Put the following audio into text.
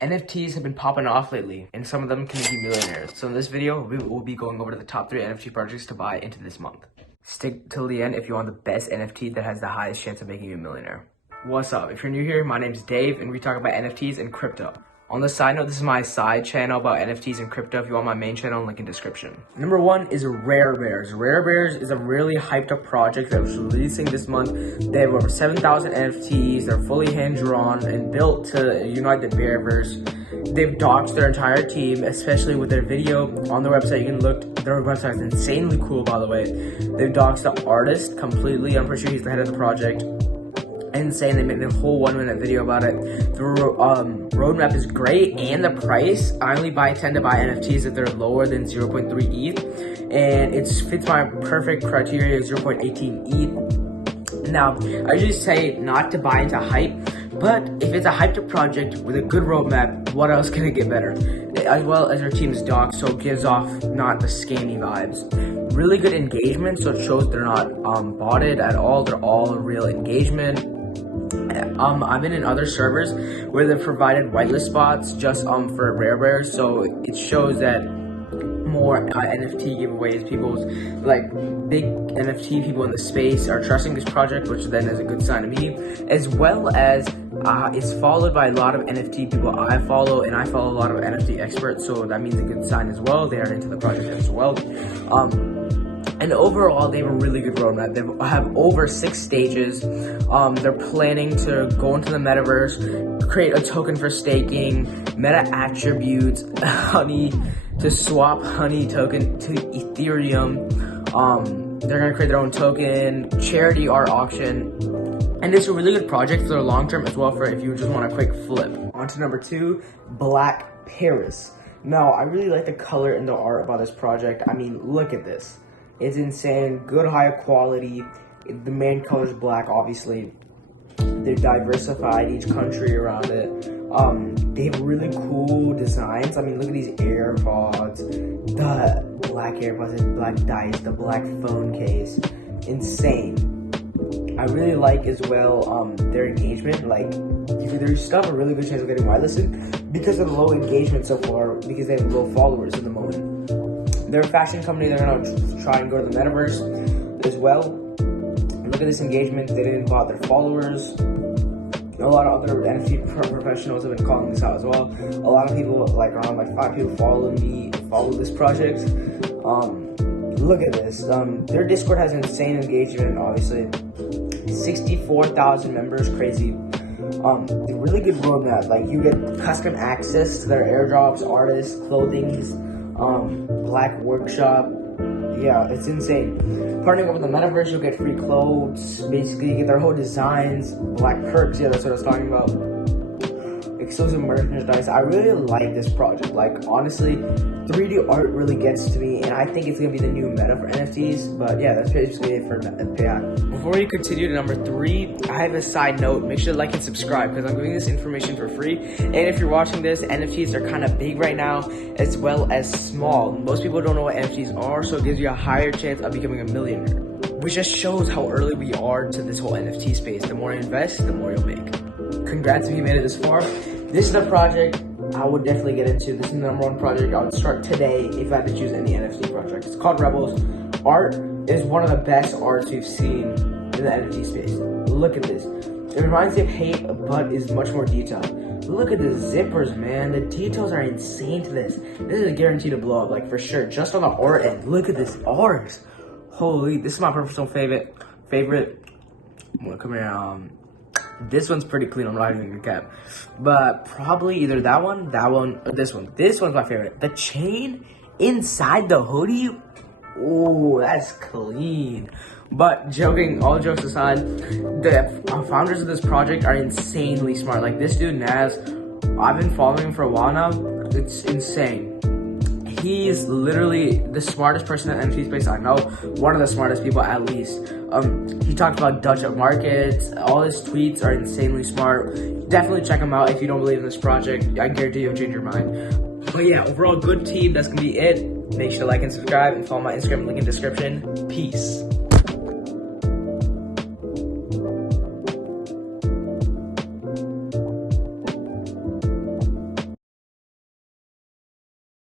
NFTs have been popping off lately, and some of them can make you millionaires. So in this video, we will be going over the top 3 NFT projects to buy into this month. Stick till the end if you want the best NFT that has the highest chance of making you a millionaire. What's up? If you're new here, my name is Dave, and we talk about NFTs and crypto. On the side note, this is my side channel about NFTs and crypto. If you want my main channel, link in description. Number 1 is Rare Bears. Rare Bears is a really hyped up project that was releasing this month. They have over 7,000 NFTs. They're fully hand-drawn and built to unite the Bearverse. They've doxed their entire team, especially with their video on their website. You can look, their website is insanely cool, by the way. They've doxed the artist completely. I'm pretty sure he's the head of the project. Insane. They made a whole 1-minute video about it. The roadmap is great, and the price, I only tend to buy NFTs if they're lower than 0.3 ETH, and it fits my perfect criteria, 0.18 ETH. Now, I usually say not to buy into hype, but if it's a hyped up project with a good roadmap, what else can it get better? As well as their team's doc, so it gives off not the scammy vibes. Really good engagement, so it shows they're not botted at all. They're all real engagement. I've been in other servers where they've provided whitelist spots just for rare bears, so it shows that more NFT giveaways, people's like big NFT people in the space are trusting this project, which then is a good sign to me, as well as it's followed by a lot of NFT people I follow, and I follow a lot of NFT experts, so that means a good sign as well. They are into the project as well. And overall, they have a really good roadmap. They have over 6 stages. They're planning to go into the metaverse, create a token for staking, meta attributes, honey, to swap honey token to ethereum. They're gonna create their own token, charity art auction. And it's a really good project for the long term as well, for if you just want a quick flip. On to number 2, Black Paris. Now, I really like the color and the art about this project. I mean, look at this. It's insane, good high quality. The main color is black, obviously. They're diversified, each country around it. They have really cool designs. I mean, look at these AirPods, the black AirPods, the black dice, the black phone case. Insane. I really like as well their engagement. Like, their stuff a really good chance of getting whitelisted because of the low engagement so far, because they have low followers at the moment. They're a fashion company. They're gonna try and go to the metaverse as well. Look at this engagement. They didn't bot their followers. A lot of other NFT professionals have been calling this out as well. A lot of people, like around 5 people follow this project. Look at this. Their Discord has insane engagement, obviously. 64,000 members, crazy. Really good roadmap. Like, you get custom access to their airdrops, artists, clothings, black workshop. Yeah, it's insane. Partnering up with the metaverse, you'll get free clothes. Basically, you get their whole designs, black perks. Yeah, that's what I was talking about. Exclusive merchandise. I really like this project. Like, honestly, 3D art really gets to me, and I think it's gonna be the new meta for NFTs. But yeah, that's basically it for FPI. Before we continue to number 3, I have a side note. Make sure to like and subscribe, because I'm giving this information for free. And if you're watching this, NFTs are kind of big right now, as well as small. Most people don't know what NFTs are, so it gives you a higher chance of becoming a millionaire, which just shows how early we are to this whole NFT space. The more you invest, the more you'll make. Congrats if you made it this far. This is the project I would definitely get into. This is the number 1 project I would start today if I had to choose any NFT project. It's called Rebels. Art is one of the best arts we've seen in the NFT space. Look at this. It reminds me of Hate, but is much more detailed. Look at the zippers, man. The details are insane to this. This is a guarantee to blow up, like, for sure. Just on the art end. Look at this art. Holy, this is my personal favorite. I'm gonna come here. This one's pretty clean. I'm not even gonna cap, but probably either that one, or this one. This one's my favorite. The chain inside the hoodie. Oh, that's clean. But all jokes aside, the founders of this project are insanely smart. Like, this dude Naz, I've been following him for a while now. It's insane. He's literally the smartest person in the NFT space I know. One of the smartest people, at least. He talks about Dutch markets. All his tweets are insanely smart. Definitely check him out if you don't believe in this project. I guarantee you'll change your mind. But yeah, overall, good team. That's gonna be it. Make sure to like and subscribe, and follow my Instagram link in the description. Peace.